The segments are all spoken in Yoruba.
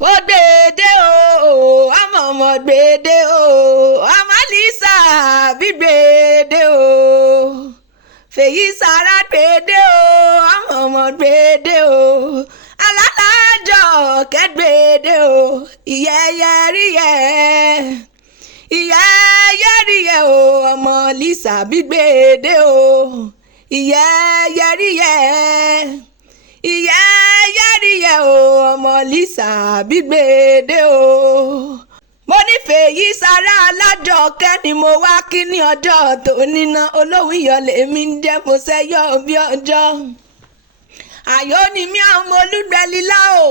ó gbèdé o ọmọ gbèdé o ọmọ Lisa bí gbèdé o fèyí sára gbèdé o ọmọ gbèdé o alálàjọ kẹgbèdé o ìyẹ́yẹ́ríyẹ́ o ọmọ Lisa bí gbèdé o ìyẹ́yẹ́ríyẹ́ o ọmọ Lisa bí gbèdé o. mo nífẹ̀ẹ́ yìí sára alájọkẹ́ ni mo wá kí ní ọjọ́ tó níná olóhùn ìyọ̀lẹ̀ mi ń jẹ́ mo sẹ́yọ́ bí ọjọ́ àyò ni mí àwọn olùgbẹ́lílá o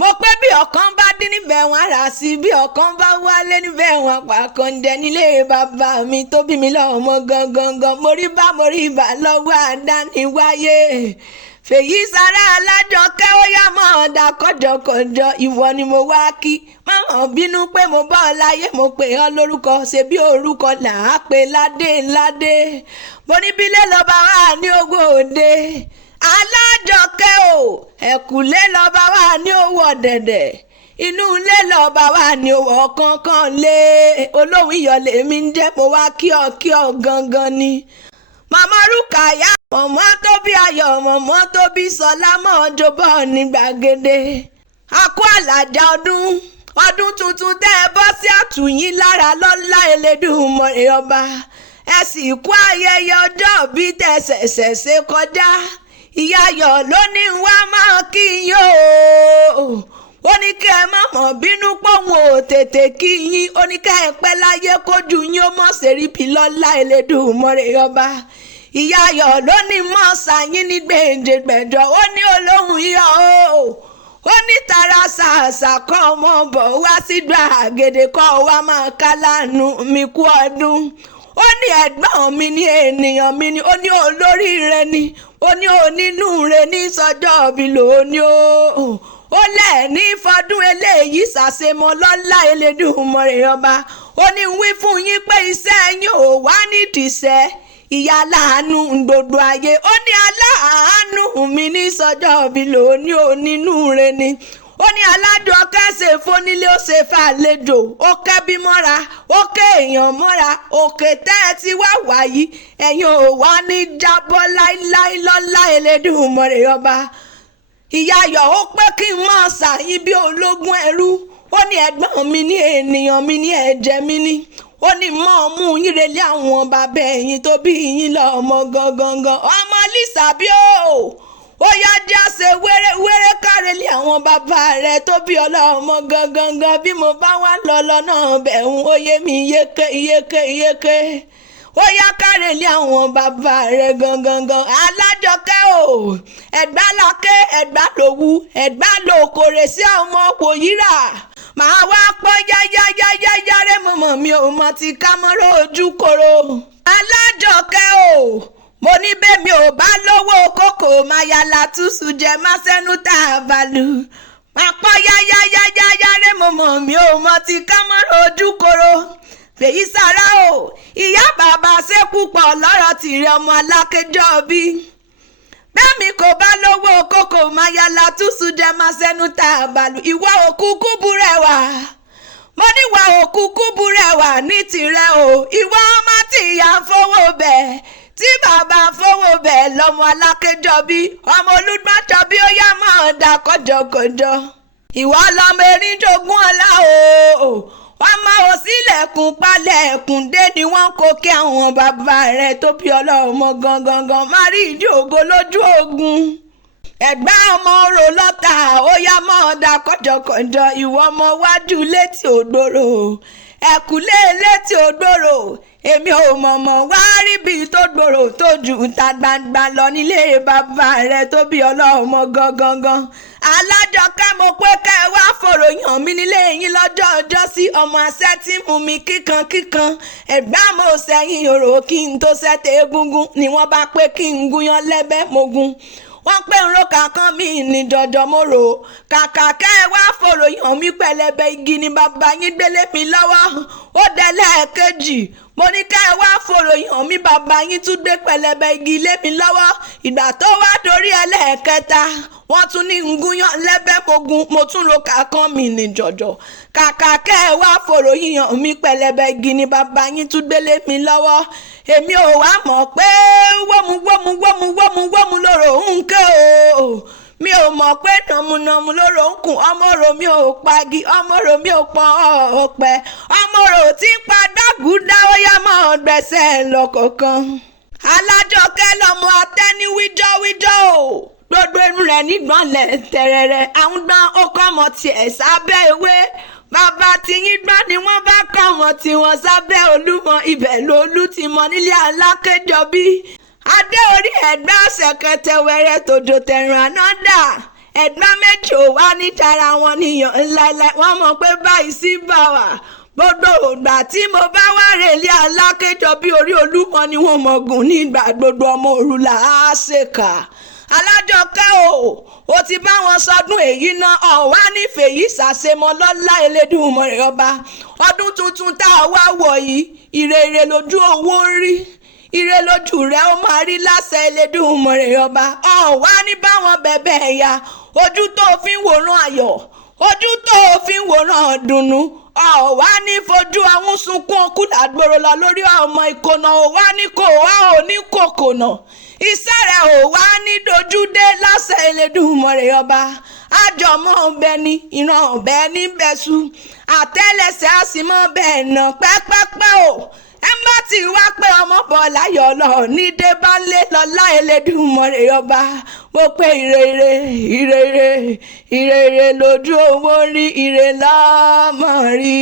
mo pé bí ọ̀kan bá dín níbẹ̀ wọn ara sí bí ọ̀kan bá wálé níbẹ̀ wọn pàkànjẹ nílé bàbá mi tó bí mi lọ́mọ gangan mo rí bá lọ́wọ́ àdániwáyé fèyí sára alájọkẹ́ ó yá mọ́ ọ̀dà kọjọkọjọ ìwọ ni mo wá kí máa bínú pé mo bọ́ ọ láyé mo pè ọ́ lórúkọ ṣe bí orúkọ là á pè ládé mo ní bílẹ̀ lọ́ba wà ní owó òde alájọkẹ́ o ẹ̀kúlé lọ́ba wà ní owó ọ̀dẹ̀dẹ̀ inú ilé lọ́ba wà ní owó kankan lé olóhùn ìyọ̀lẹ̀ mi ń jẹ́ mo wá kí ọ gangan ni. màmá Rúkàyà mọ̀mọ́ tó bí Ayọ̀ mọ̀mọ́ tó bí Sọlá mọ́ ọjọ́ bọ́ ní gbàgede àkó àlàjá ọdún tuntun tẹ́ ẹ bọ́ sí àtúnyìn lára lọ́lá Elédùmarè ọba ẹ sì kú ayẹyẹ ọjọ́ bí tẹ̀sẹ̀sẹ̀ ṣe kọjá ìyá Ayọ̀ ló ní wá máa kí yín o ó ní kí ẹ má mọ̀ bínú pòun ò tètè kí yín ó ní kí ẹ pẹ́ láyé kójú yín ó mọ̀ ṣèrípì lọ́lá Elédùmarè ọba ìyá Ayọ̀ ló ní mọ̀ ṣàyín ní gbèǹdégbèjọ ó ní Olóhùn yọ ó ní tara ṣàṣà kọ́ ọmọ bọ̀ wá sí gbàgede kọ́ wa máa ká lánàá mi kú ọdún ó ní ẹ̀gbọ́n mi ní ènìyàn mi ní ó ní olóríire ni ó ní onínúure ní sọjọ́ bí lóní ó lẹ̀ ní fọdún eléyìí ṣàṣemọ lọ́lá Elédùmarè ọba ó ní wí fún yín pé iṣẹ́ yín ò wá nídìíṣẹ́ ìyá aláàánú gbogbo ayé ó ní aláàánú mi ní sọjọ́ bí lóní onínúure ni ó ní Alájọkẹ́ ṣe fónílé ó ṣe fàlejò ó kẹ́bí mọ́ra ó ké èèyàn mọ́ra òkè tẹ́ ẹ ti wá wáyí ẹ̀yin ò wá ní jábọ́ láíláí lọ́lá Elédùmarè ọba ìyá Ayọ̀ ó pé kí n máa ṣàyìn bí ológun ẹrú ó ní ẹ̀gbọ́n mi ní ènìyàn mi ní ẹ̀jẹ̀ mi ní ó ní mọ́ mú yín relé àwọn bàbá ẹ̀yìn tó bí yín lọ́mọ gangan ọmọ Lisa bí ó yá jáse wéré kárẹ́lì àwọn bàbá rẹ̀ tó bí ọlọ́mọ gangan bí mo bá wá lọ́nà bẹ̀hùn ó yé mi yéké ó yá kárẹ́lì àwọn bàbá rẹ̀ gangan Alájọkẹ́ o Ẹ̀gbá láké Ẹ̀gbá lòwú Ẹ̀gbá lòkòrè sí ọmọ Òyìrà màá wá pọ́ yáyáyáyárẹ́ mọ̀mọ́ mi ò mọ̀ ti ká mọ́rọ́ ojú koro Alájọkẹ́ o mo ní bẹ́mi ò bá lówó kókò máa yàlà túṣu jẹ má sẹ́nu tá a bàlù máa pọ́ yáyáyáyárẹ́ mọ̀mọ́ mi ò mọ̀ ti ká mọ́rọ́ ojú koro fèyí sára o ìyá bàbá ṣẹ́kù pọ̀ lọ́rọ̀ tìrẹ ọmọ alákéjọ́ bí bẹ́mi kò bá lówó kókò máa yàlà túṣu jẹ má sẹ́nu tá a bàlù ìwọ òkúkú búrẹ́wà mo níwà òkúkú búrẹ́wà ní tìrẹ o ìwọ ọmọ tìyà fowó bẹ́ẹ̀ tí bàbá fowó bẹ́ẹ̀ lọ́mọ alákéjọ́ bí ọmọ olùgbàjọ́ bí ó yá mọ́ ọ̀dà kọjọkọjọ ìwọ lọmọ erin jogún ọlá o ọmọ òsílẹ̀kùn palẹ̀ ẹ̀kùn dé ni wọ́n kó kí àwọn bàbá rẹ̀ tó bí ọlọ́mọ gangan má rí ìdí ògo lójú ogun Ẹ̀gbá ọmọ orò lọ́tà ó yá mọ́ ọ̀dà kọjọkọjọ ìwọ ọmọ wájú létí ògbòrò ẹ̀kúlé létí ògbòrò èmi ò mọ̀mọ́ wá rí bí tó gbòrò tó jù ta gbangba lọ nílé bàbá rẹ̀ tó bí ọlọ́mọ gangan Alájọkẹ́ mo pé kẹ́ ẹ wá fòròyàn mi nílé yín lọ́jọ́ ọjọ́ sí ọmọ àṣẹ tí mú mi kíkan Ẹ̀gbá mo sẹ́yìn òrò kí n tó sẹ́tẹ̀ egungun ni wọ́n bá pé kí n gúnyán lẹ́bẹ̀ mo gun wọ́n pé ń ro kankan mi ní jọjọ mo rò kàkà kẹ́ ẹ wá fòrò fòròyìn hàn mí pẹlẹbẹ igi ni bàbá yín gbélé mi lọ́wọ́ ó dẹlẹ́ẹ̀kejì mo ní ká ẹ wá fòròyìn hàn mí bàbá yín tún gbé pẹlẹbẹ igi lé mi lọ́wọ́ ìgbà tó wá dorí ẹlẹ́ẹ̀kẹta wọ́n tún ní ngúnyán lẹ́bẹ̀ mo tún ro kàkán mi ní jọ̀jọ̀ kàkà kẹ́ ẹ wá fòròyìn hàn mí pẹlẹbẹ igi ni bàbá yín tún gbélé mi lọ́wọ́ èmi ò wá mọ̀ pé wọ́mu lóró ń ké o mi ò mọ̀ pé nàmúnàmú lóró ń kùn ọmọ rò mi ò pagi ọmọ rò mi ò pọ́n ọ̀pẹ ọmọ rò tí ń pa dágúdá ó yá mọ́ gbẹ̀sẹ̀ lọ́kọ̀ọ̀kan. Alájọkẹ́ lọmọ atẹ́ni wíjọ́wíjọ́ o gbogbo inú rẹ̀ nígbọ̀nlẹ̀ tẹ̀rẹ̀rẹ̀ àwọn gbọ́n ó kọ́ ọmọ tiẹ̀ sábẹ́ ewé bàbá tiyín gbọ́n ni wọ́n bá kọ́ ọmọ tiwọn sábẹ́ olúmọ ibẹ̀ lolú ti mọ nílé alákéjọbí adé orí Ẹ̀gbá ṣẹ̀kẹ̀tẹ̀ wẹ̀rẹ̀ tòjò tẹ̀rùn àná dà Ẹ̀gbá méjì ò wá ní tara wọn níyàn ńláńlá wọ́n mọ̀ pé báyìí sí bá wà gbogbo ògbà tí mo bá wá rèlé alákéjọbí orí olúmọ ni wọ́n mọ̀ gùn nígbà gbogbo ọmọ òrùlà á ṣèkà. Alájọkẹ́ o ti bá wọn sọdún èyí náà ọ̀wá nífẹ̀ẹ́ yìí ṣàṣemọ lọ́lá Elédùmarè ọba ọdún tuntun tá a wá wọ̀ yìí ire lójú owó ń rí ire lójú rẹ̀ ó máa rí láṣẹ Elédùmarè ọba ọ̀wá ní báwọn bẹ̀bẹ̀ ẹ̀yà ojú tó fi ń wòran ayọ̀ ojú tó fi ń wòran dùnnú ọ̀wá ní fojú àwọn sunkún ọkùnrin àgbòrò lọ lórí ọmọ ìkònà ọ̀wá ní kò wá ò ní kòkònà iṣẹ́ rẹ̀ ò wá ní dojúdé láṣẹ Elédùmarè ọba àjọmọ́ ọbẹ ni ìran ọbẹ ní bẹ́sù àtẹ́lẹsẹ̀ á sì mọ́ bẹ́ẹ̀ nà pẹ́pẹ́pẹ́ o ẹ má ti wá pé ọmọ bọ̀ láyọ̀ lọ ní débánlé lọ́lá Elédùmarè ọba mo pé ire lójú owó rí ire lọ́mọ rí.